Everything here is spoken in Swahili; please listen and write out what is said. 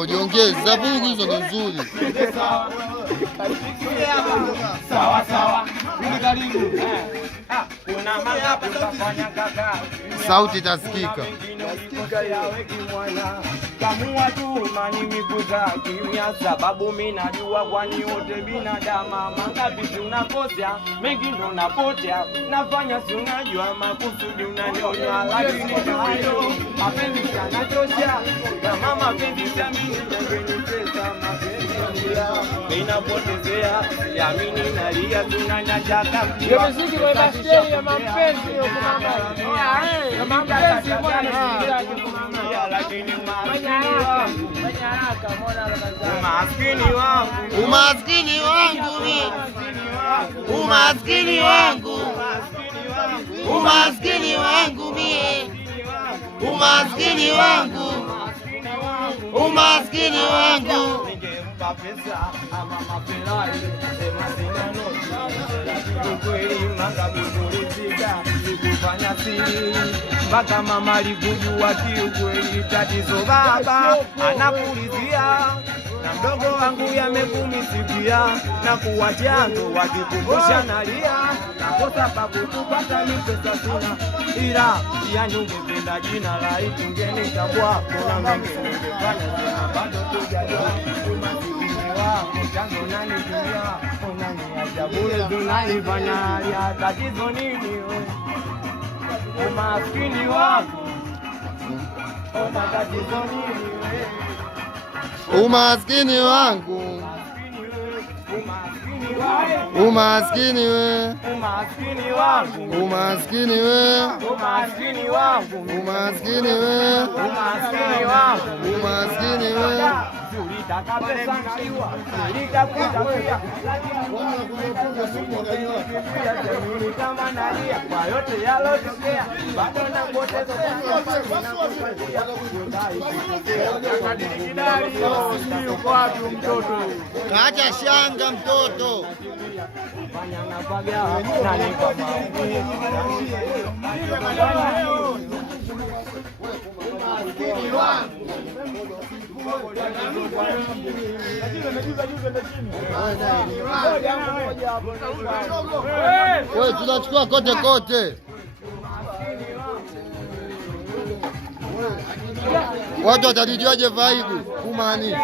Jiongeza vugu hizo ni nzuri. Sawa sawa. Kuna mangapi utafanya kaka? Sauti itasikika. Kamua tu mani mikuza kimya, sababu mimi najua kwani wote binadamu. Mangapi si unakosea, mengi ndo unapotea. Nafanya si unajua makusudi unanyonya, lakini hayo mapenzi yanachosha. Kama mapenzi ya mimi yangenitesa, mapenzi ya inapotezea, yamini nalia tunanyachaka. Muziki kwa birthday ya mapenzi ya mapenzi bwana, lakini umaskini wangu, umaskini wangu, umaskini wangu mie, umaskini wangu, umaskini wangu. Ningempa pesa ama maperai, sema sina noti, kweli mangapi kulizika, sikufanya siri mpaka mama alikujua kiukweli. Tatizo baba anapulizia na mdogo wangu yamekumisikia na kuwa chanzo wakikumbusha nalia, nakosa pa kukupata ni pesa sina, ila yani ungependa jina la itungeni tabwa, kuna mengi ungefanya tena bado tujajua. Umasikini wako chanzo nani dunia, unaniacha bure tunalifanya ya tatizo nini? Umaskini wako una tatizo nini? Umaskini wangu, umaskini we, umaskini wangu, umaskini we, umaskini wangu, umaskini we, umaskini wangu, umaskini we. Ulitaka pesa najua, ulitafuta pia, kama nalia kwa yote yalotokea, bado napoteza mtoto. Kaacha shanga mtoto. Wewe tunachukua kote kote. Watu watalijuaje vibe? Kumani.